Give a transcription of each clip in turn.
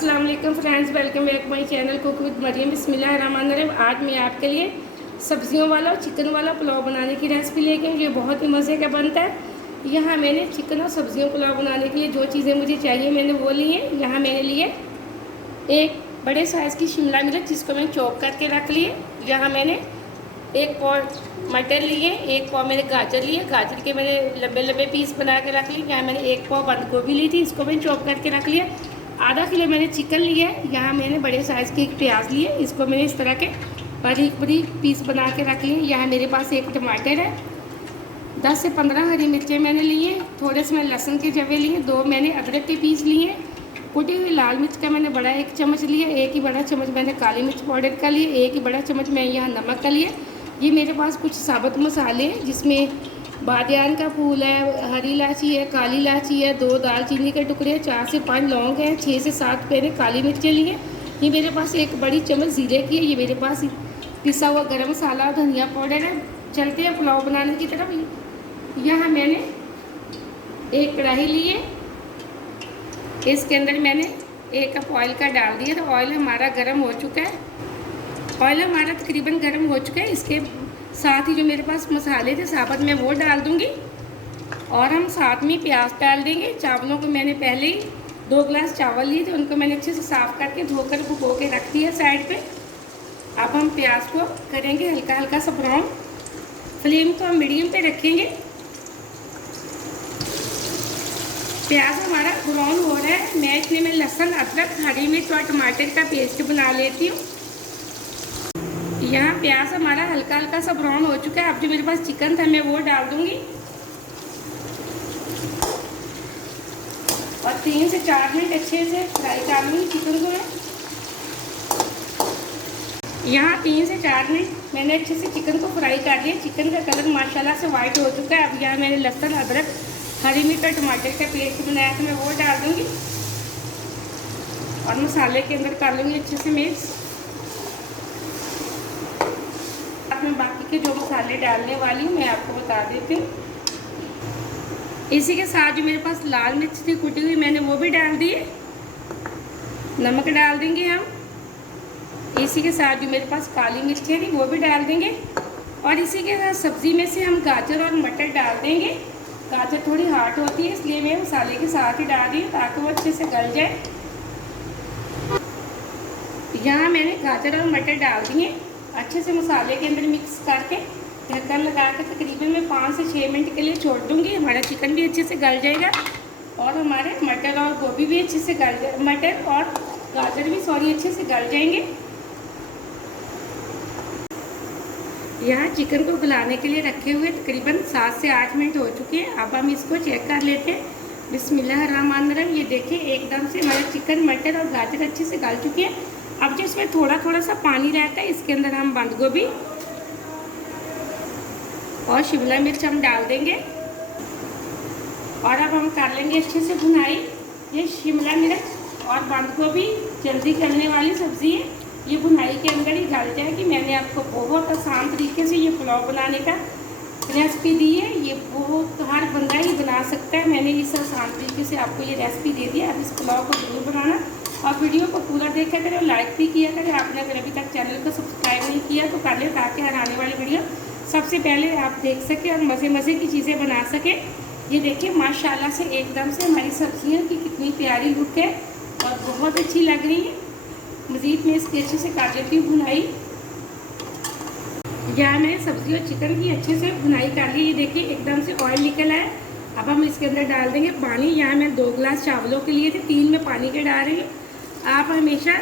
अस्सलाम वालेकुम friends, welcome back my channel cook with Maryam. बिस्मिल्लाहिर्रहमानिर्रहीम। आज मैं आपके लिए सब्जियों वाला और चिकन वाला पुलाव बनाने की रेसिपी लेके आई। ये बहुत ही मज़े का बनता है। यहाँ मैंने चिकन और सब्जियों पुलाव बनाने के लिए जो चीज़ें मुझे चाहिए मैंने वो ली हैं। यहाँ मैंने लिए एक बड़े साइज़ की शिमला मिर्च जिसको मैंने चॉप करके रख लिए। यहाँ मैंने एक पाव मटर लिए, एक पाव मैंने गाजर लिए, गाजर के मैंने लंबे लंबे पीस बना के रख लिए। यहाँ मैंने एक पाव बंद गोभी ली थी, इसको मैंने चॉप करके रख लिया। आधा किलो मैंने चिकन लिया है। यहाँ मैंने बड़े साइज़ की एक प्याज लिए, इसको मैंने इस तरह के बारीक बारीक पीस बना के रख लिए। यहाँ मेरे पास एक टमाटर है, 10 से 15 हरी मिर्चें मैंने लिए, थोड़े से मैंने लहसुन के जवे लिए, 2 मैंने अदरक के पीस लिए, कुटी हुई लाल मिर्च का मैंने बड़ा 1 चम्मच लिया, 1 ही बड़ा चम्मच मैंने काली मिर्च पाउडर का लिए, 1 ही बड़ा चम्मच मैं यहाँ नमक का लिए। ये मेरे पास कुछ साबुत मसाले हैं जिसमें बादियान का फूल है, हरी इलायची है, काली इलायची है, 2 दालचीनी के टुकड़े, 4 से 5 लौंग हैं, 6 से 7 मैंने काली मिर्चें ली हैं। ये मेरे पास 1 बड़ी चम्मच ज़ीरे की है। ये मेरे पास पिसा हुआ गरम मसाला और धनिया पाउडर है। चलते हैं पुलाव बनाने की तरफ। यहाँ मैंने एक कढ़ाई ली है, इसके अंदर मैंने 1 कप ऑयल का डाल दिया। तो ऑयल हमारा गर्म हो चुका है, ऑयल हमारा तकरीबन गर्म हो चुका है। इसके साथ ही जो मेरे पास मसाले थे साबुत मैं वो डाल दूंगी और हम साथ में प्याज डाल देंगे। चावलों को मैंने पहले ही 2 गिलास चावल लिए थे, उनको मैंने अच्छे से साफ़ करके धोकर भिगो के रख दिया साइड पे। अब हम प्याज को करेंगे हल्का हल्का सा ब्राउन। फ्लेम को हम मीडियम पे रखेंगे। प्याज हमारा ब्राउन हो रहा है। मैं इसमें लहसुन, अदरक, हरी मिर्च और टमाटर का पेस्ट बना लेती हूँ। यहाँ प्याज हमारा हल्का हल्का सा ब्राउन हो चुका है। अब जो मेरे पास चिकन था मैं वो डाल दूंगी और 3 से 4 मिनट अच्छे से फ्राई कर लूँगी चिकन को मैं। यहाँ 3 से 4 मिनट मैंने अच्छे से चिकन को फ्राई कर लिया। चिकन का कलर माशाल्लाह से वाइट हो चुका है। अब यहाँ मैंने लहसुन, अदरक, हरी मिर्च और टमाटर का पेस्ट बनाया था मैं वो डाल दूँगी और मसाले के अंदर कर लूँगी अच्छे से मिक्स। मैं बाकी के जो मसाले डालने वाली हूँ मैं आपको बता देती हूँ। इसी के साथ जो मेरे पास लाल मिर्च थी कुटी हुई मैंने वो भी डाल दी है। नमक डाल देंगे हम। इसी के साथ जो मेरे पास काली मिर्चें थी वो भी डाल देंगे और इसी के साथ सब्ज़ी में से हम गाजर और मटर डाल देंगे। गाजर थोड़ी हार्ड होती है इसलिए मैं मसाले के साथ ही डाल दी ताकि वो अच्छे से गल जाए। यहाँ मैंने गाजर और मटर डाल दिए। अच्छे से मसाले के अंदर मिक्स करके ढक्कन लगा के तकरीबन मैं 5 से 6 मिनट के लिए छोड़ दूँगी। हमारा चिकन भी अच्छे से गल जाएगा और हमारे मटर और गोभी भी अच्छे से मटर और गाजर भी अच्छे से गल जाएंगे। यहाँ चिकन को गलाने के लिए रखे हुए तकरीबन 7 से 8 मिनट हो चुके हैं। अब हम इसको चेक कर लेते हैं। बिस्मिल्लाहिर्रहमानिर्रहीम। ये देखिए एकदम से हमारा चिकन, मटर और गाजर अच्छे से गल चुके हैं। अब जो इसमें थोड़ा थोड़ा सा पानी रहता है इसके अंदर हम बंद गोभी और शिमला मिर्च हम डाल देंगे और अब हम कर लेंगे अच्छे से भुनाई। ये शिमला मिर्च और बंद गोभी जल्दी गलने वाली सब्ज़ी है, ये भुनाई के अंदर ही गल जाएगी। मैंने आपको बहुत आसान तरीके से ये पुलाव बनाने का रेसिपी दी है। ये बहुत हर बंदा ही बना सकता है। मैंने इस आसान तरीके से आपको ये रेसिपी दे दी है। अब इस पुलाव को जरूर बनाना और वीडियो को पूरा देखा करें और लाइक भी किया करें। आपने अगर अभी तक चैनल को सब्सक्राइब नहीं किया तो कर लें ताकि हर आने वाली वीडियो सबसे पहले आप देख सकें और मज़े मज़े की चीज़ें बना सकें। ये देखिए माशाल्लाह से एकदम से हमारी सब्जियों की कितनी प्यारी लुक है और बहुत अच्छी लग रही है। मज़ीद में इसकी अच्छे से कर लेती हूँ भुनाई। यहाँ मैंने सब्जी और चिकन की अच्छे से भुनाई कर ली। ये देखिए एकदम से ऑयल निकल आया। अब हम इसके अंदर डाल देंगे पानी। यहाँ मैं 2 गिलास चावलों के लिए थे, 3 में पानी के डाल रही हूँ। आप हमेशा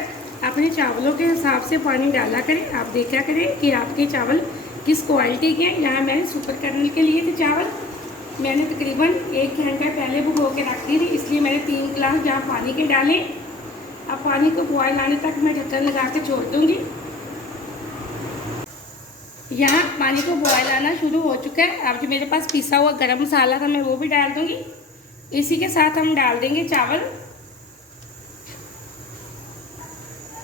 अपने चावलों के हिसाब से पानी डाला करें। आप देखा करें कि आपके चावल किस क्वालिटी के हैं। यहाँ मैंने सुपर कर्नल के लिए थे चावल, मैंने तकरीबन 1 घंटा पहले भिगो के रख दी थी, इसलिए मैंने 3 गिलास यहाँ पानी के डाले। अब पानी को बॉयल आने तक मैं ढक्कन लगा के छोड़ दूँगी। यहाँ पानी को बॉयल आना शुरू हो चुका है। अब जो मेरे पास पिसा हुआ गरम मसाला था मैं वो भी डाल दूँगी। इसी के साथ हम डाल देंगे चावल।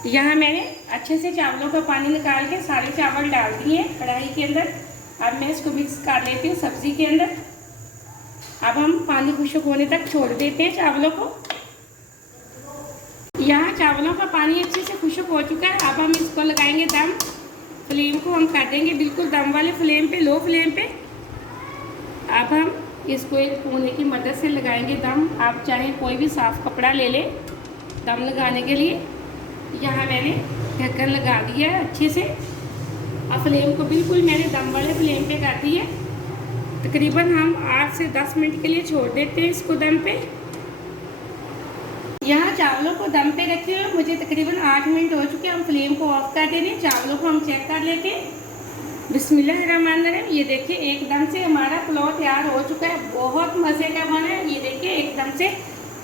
यहाँ मैंने अच्छे से चावलों का पानी निकाल के सारे चावल डाल दिए कढ़ाई के अंदर। अब मैं इसको मिक्स कर लेती हूँ सब्ज़ी के अंदर। अब हम पानी खुश्क होने तक छोड़ देते हैं चावलों को। यहाँ चावलों का पानी अच्छे से खुश्क हो चुका है। अब हम इसको लगाएंगे दम। फ्लेम को हम कर देंगे बिल्कुल दम वाले फ्लेम पे, लो फ्लेम पे। अब हम इसको एक कोने की मदद से लगाएंगे दम। आप चाहे कोई भी साफ़ कपड़ा ले लें दम लगाने के लिए। यहाँ मैंने ढक्कन लगा दिया है अच्छे से। अब फ्लेम को बिल्कुल मैंने दम वाले फ्लेम पे कर दी है। तकरीबन हम 8 से 10 मिनट के लिए छोड़ देते हैं इसको दम पे। यहाँ चावलों को दम पे रखे हुए मुझे तकरीबन 8 मिनट हो चुके हैं। हम फ्लेम को ऑफ कर दे रहे हैं। चावलों को हम चेक कर लेते हैं। बिस्मिल्लाहिर्रहमानिर्रहीम। ये देखिए एकदम से हमारा पुलाव तैयार हो चुका है। बहुत मज़े का बना है। ये देखिए एकदम से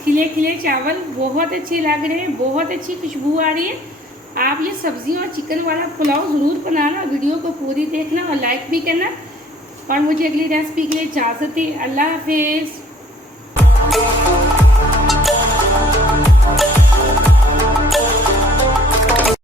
खिले खिले चावल बहुत अच्छे लग रहे हैं, बहुत अच्छी खुशबू आ रही है। आप ये सब्जियों और चिकन वाला पुलाव ज़रूर बनाना। वीडियो को पूरी देखना और लाइक भी करना। और मुझे अगली रेसिपी के लिए इजाज़त है। अल्लाह हाफिज़।